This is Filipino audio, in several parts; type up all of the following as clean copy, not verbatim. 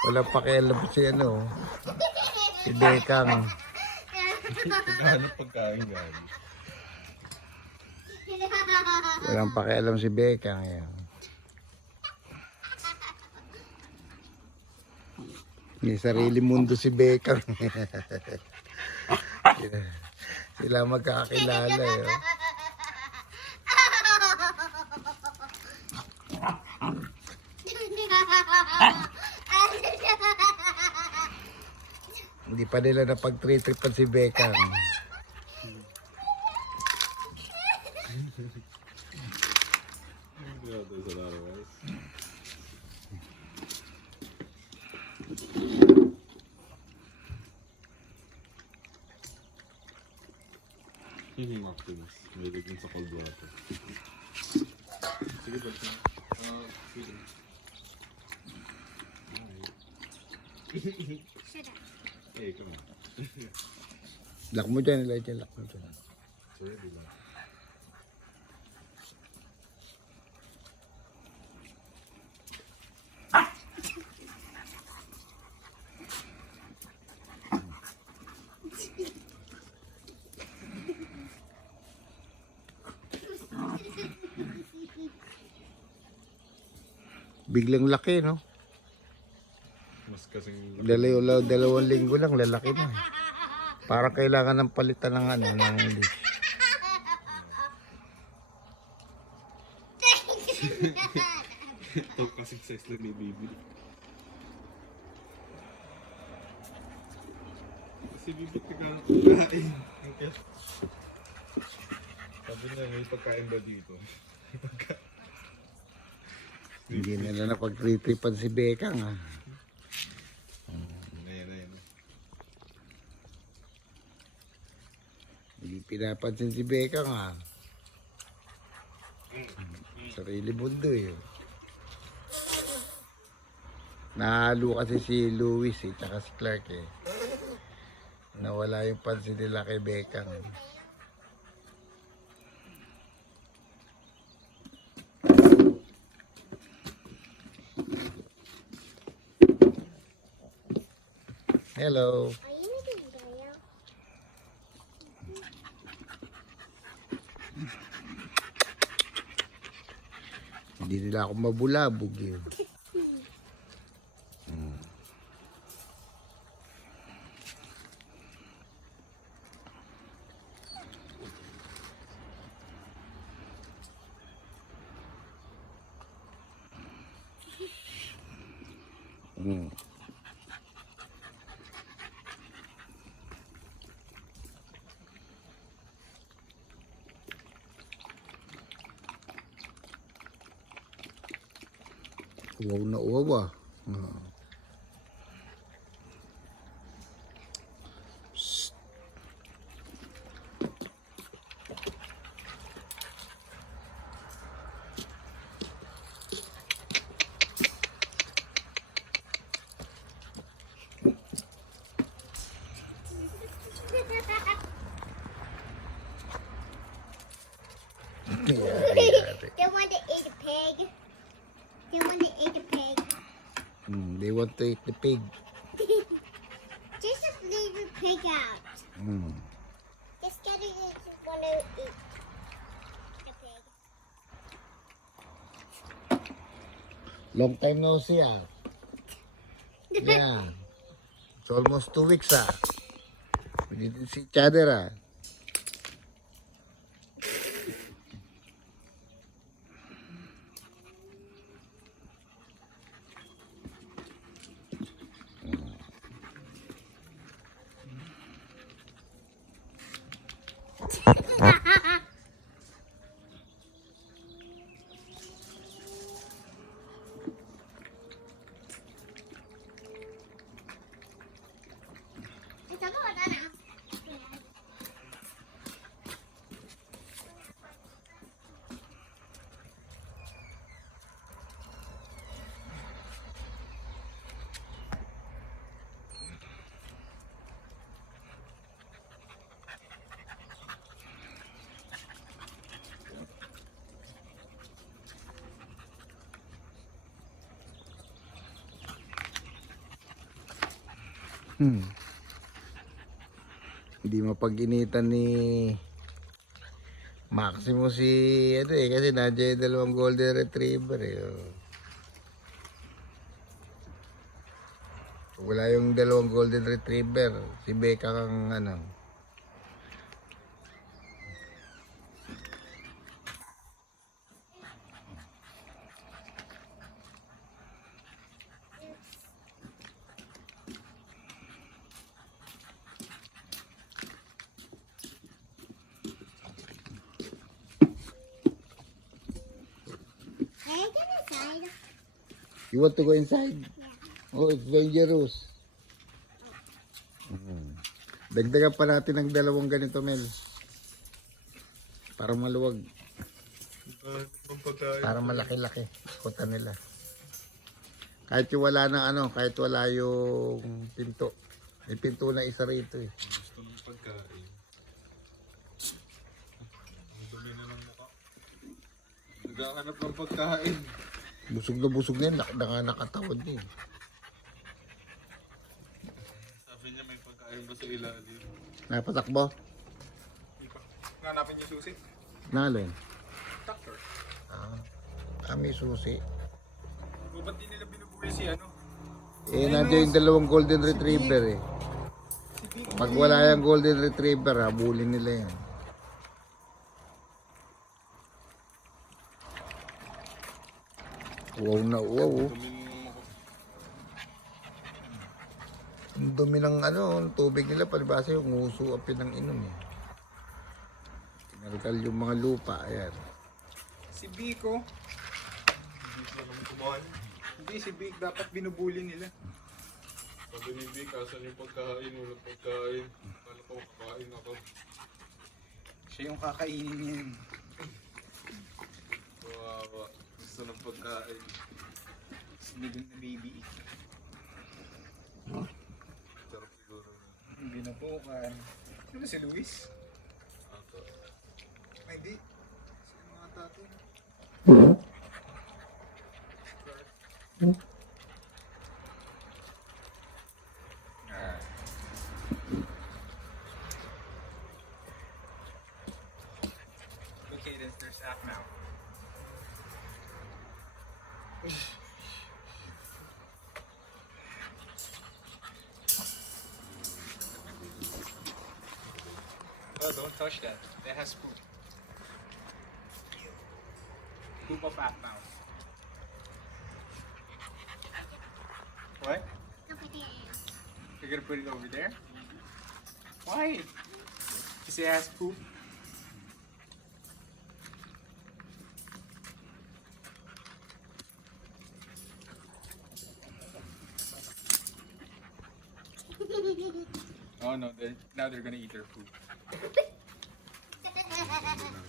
Walang pakialam si ano, si Bekang. Hanap pagkain yan. Walang pakialam si Bekang. Yan. May sarili mundo si Bekang. Sila magkakakilala. Eh. Hindi pa nila napag-tripan si Bekang. Yeah, there's a lot of rice. Hihinga ko yun. May ligin sa cold water. Sige ba siya? Sige. Hey, come on. Lock mo dyan, Elijah. Lock mo dyan. Sorry, diba? Biglang laki, no? Mas kasing... Dalawang linggo lang, lalaki na. Parang kailangan ng palitan ng ano, ng dish. Ito kasing size lang ni baby. Kasi bibit ka ng pagkain. Okay. Sabi na, may pagkain ba dito? May pagkain. Hindi na napag-tripan si Bekang, ha? Ayan. Hindi pinapansin si Bekang, ha? Sarili mundo, eh. Nahalo kasi si Louis, eh, tsaka si Clark, eh. Nawala yung pansin nila kay Bekang. Hello. Hindi nila ako mabulabog, eh. Uwaw na uwaw, ah. Psst. They want to eat a pig. They want to eat a pig. They want to eat the pig. Just leave the pig out. Just get it if you want to eat the pig. Long time no see, ah. Yeah. It's almost 2 weeks, ah. We didn't see each other, ah. Hindi mapag-initan ni Maximo si ano eh, kasi nandiyan yung dalawang golden retriever eh. Oh. Wala yung dalawang golden retriever, si Becca kang ano. Can I get inside? You want to go inside? Yeah. Oh, it's dangerous. Dagdagan pa natin ng dalawang ganito, Mel. Para maluwag. Para malaki-laki. Kutan nila. Kahit yung wala ng ano, kahit wala yung pinto. May pinto na isa rito eh. Gusto ng pagkain. Ang dumi na ng mukha. Naghahanap ng pagkain. Busog na yun. Nakatawad din. Sabi niya may pagkain ba sa ilalim? Napatakbo? Hanapin niyo susi. Nalin? Doctor. Kami susi. O ba't di nila binubuhay si ano? Eh, nandiyan yung dalawang golden retriever eh. Pag wala yung golden retriever, habulin nila yan. Wow na wow. Oh. Ang dumi ng ano, ang tubig nila, palibasa yung nguso ang pinang-inom eh. Tinalkal yung mga lupa, ayan. Si Biko, Hindi ko naman kumain. hindi si Bik, dapat binubuli nila. Sabi ni Vic, asan yung pagkain? Walang pagkain. Kala ko kakain ako. Siya yung kakainin niya yun. Kawawa. Gusto ng pagkain. Sinigil na baby. Sarap siguro. Binubukan. Ano si Luis? Ata. Ay di. Sino mga tatay? Look at this, there's that now. Oh, don't touch that. That has poop. Poop of half mouth. What? Look at it. You're gonna put it over there? Why? Because it has poop. Oh no, now they're gonna eat their food.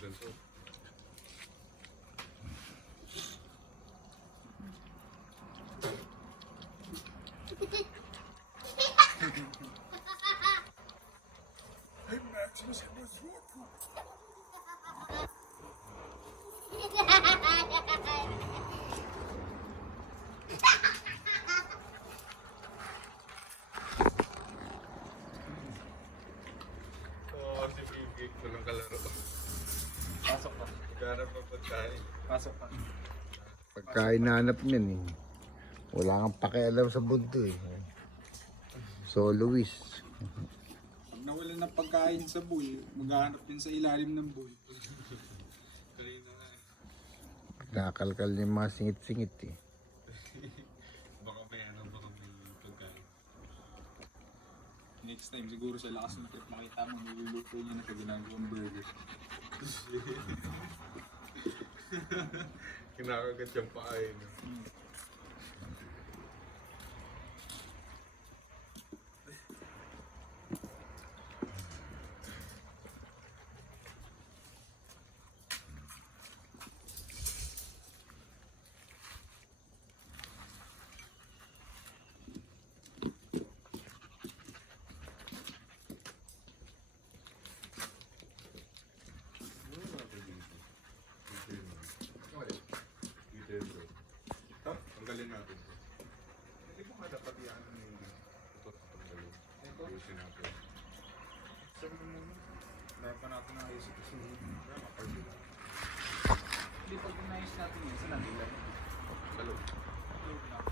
Ganito. Oh, si Vic, walang kalaro. Pasok pa. Ganap ng pagkain. Pasok pa. Pagkain na hanap niyan eh. Wala kang pakialam sa bunto eh. So, Luis. Pag nawalan ng pagkain sa bull, maghahanap din sa ilalim ng bull. Kanina nga eh. Nakakalkal niya yung mga singit-singit eh. Baka may ano, baka may pagkain. Next time, siguro sa lakas ng trip, makita mo, niluluto niya na ginagawang burger. Kinakagat siyang pain. Tanggalin natin. Hindi mo nga dapat yan. Ito, tanggalin. ayusin natin. Sabi mo muna. Dahil pa natin naayos ito sa Kaya kapag Hindi, pag inayos natin yun, saan natin lang? sa loob. Loob natin.